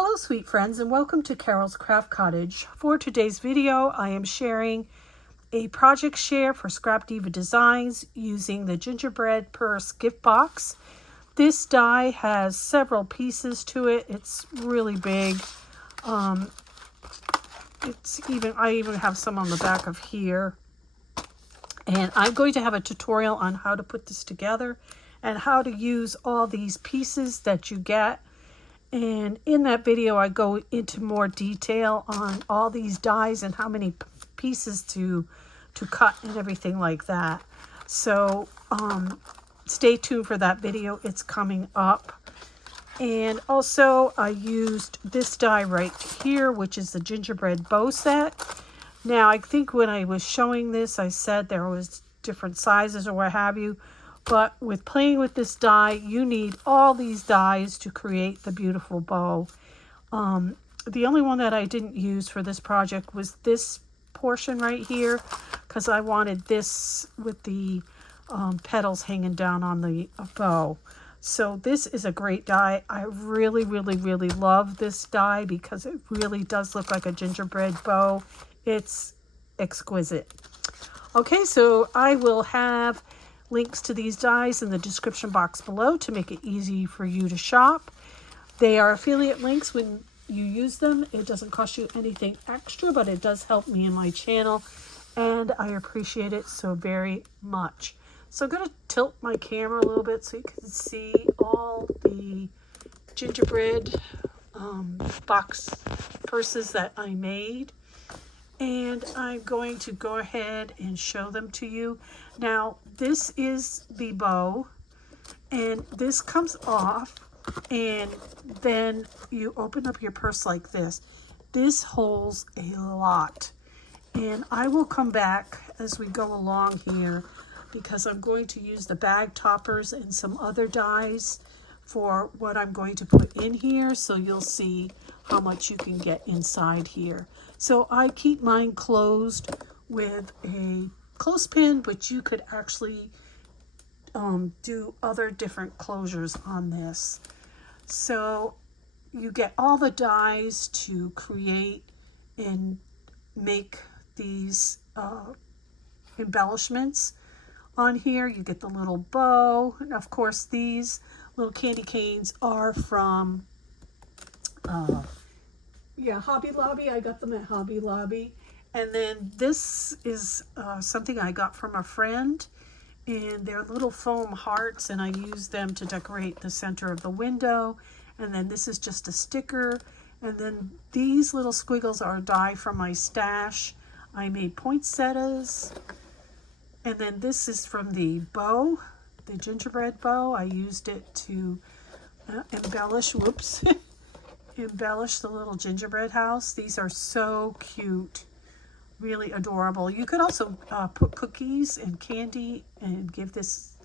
Hello sweet friends, and welcome to Carol's Craft Cottage. For today's video I am sharing a project share for Scrapdiva Designs using the Gingerbread Purse gift box. This die has several pieces to it. It's really big. I even have some on the back of here. And I'm going to have a tutorial on how to put this together and how to use all these pieces that you get. And in that video, I go into more detail on all these dies and how many pieces to cut and everything like that. So stay tuned for that video. It's coming up. And also, I used this die right here, which is the Gingerbread Bow Set. Now, I think when I was showing this, I said there was different sizes or what have you. But with playing with this die, you need all these dies to create the beautiful bow. The only one that I didn't use for this project was this portion right here, because I wanted this with the petals hanging down on the bow. So this is a great die. I really, really, really love this die because it really does look like a gingerbread bow. It's exquisite. Okay, so I will have links to these dies in the description box below to make it easy for you to shop. They are affiliate links when you use them. It doesn't cost you anything extra, but it does help me in my channel, and I appreciate it so very much. So I'm going to tilt my camera a little bit so you can see all the gingerbread box purses that I made. And I'm going to go ahead and show them to you. Now, this is the bow, and this comes off, and then you open up your purse like this. This holds a lot, and I will come back as we go along here because I'm going to use the bag toppers and some other dies for what I'm going to put in here, so you'll see how much you can get inside here. So I keep mine closed with a clothespin, but you could actually do other different closures on this. So you get all the dies to create and make these embellishments on here. You get the little bow, and of course these little candy canes are from Hobby Lobby. I got them at Hobby Lobby. And then this is something I got from a friend, and they're little foam hearts, and I use them to decorate the center of the window. And then this is just a sticker, and then these little squiggles are a die from my stash. I made poinsettias, and then this is from the bow, the gingerbread bow. I used it to embellish, embellish the little gingerbread house. These are so cute, really adorable. You could also put cookies and candy and give this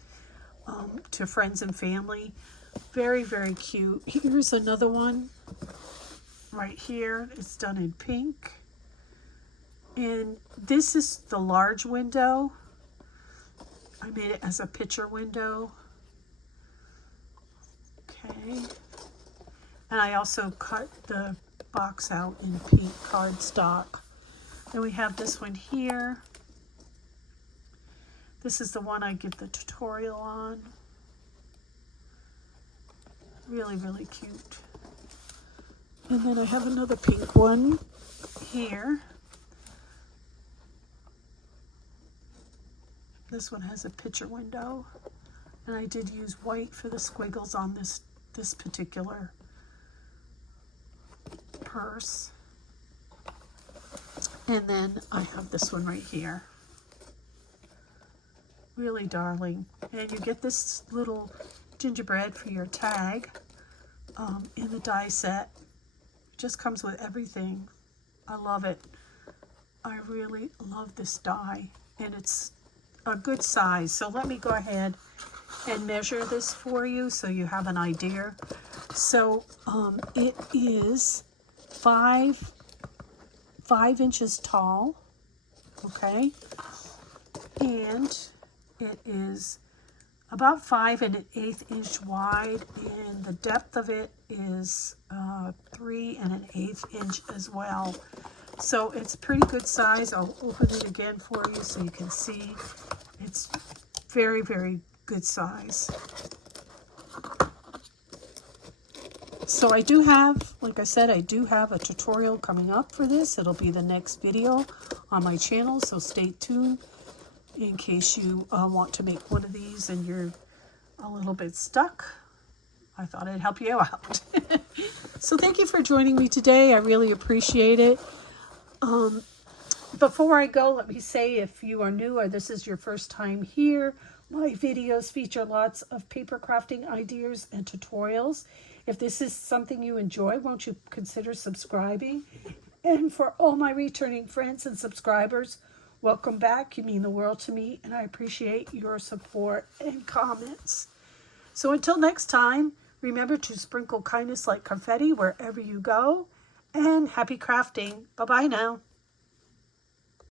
to friends and family. Very, very cute. Here's another one right here. It's done in pink, and this is the large window. I made it as a picture window. Okay. And I also cut the box out in pink cardstock. Then we have this one here. This is the one I give the tutorial on. Really, really cute. And then I have another pink one here. This one has a picture window. And I did use white for the squiggles on this particular purse. And then I have this one right here. Really darling. And you get this little gingerbread for your tag in the die set. Just comes with everything. I love it. I really love this die, and it's a good size. So let me go ahead and measure this for you so you have an idea. So it is 5 inches tall, okay, and it is about 5 1/8 wide, and the depth of it is 3 1/8 inch as well. So it's pretty good size. I'll open it again for you so you can see. It's very, very good size. So I do have, like I said, I do have a tutorial coming up for this. It'll be the next video on my channel, so stay tuned in case you want to make one of these and you're a little bit stuck. I thought I'd help you out. So thank you for joining me today. I really appreciate it. Before I go, let me say, if you are new or this is your first time here, my videos feature lots of paper crafting ideas and tutorials. If this is something you enjoy, won't you consider subscribing? And for all my returning friends and subscribers, welcome back. You mean the world to me, and I appreciate your support and comments. So until next time, remember to sprinkle kindness like confetti wherever you go, and happy crafting. Bye-bye now.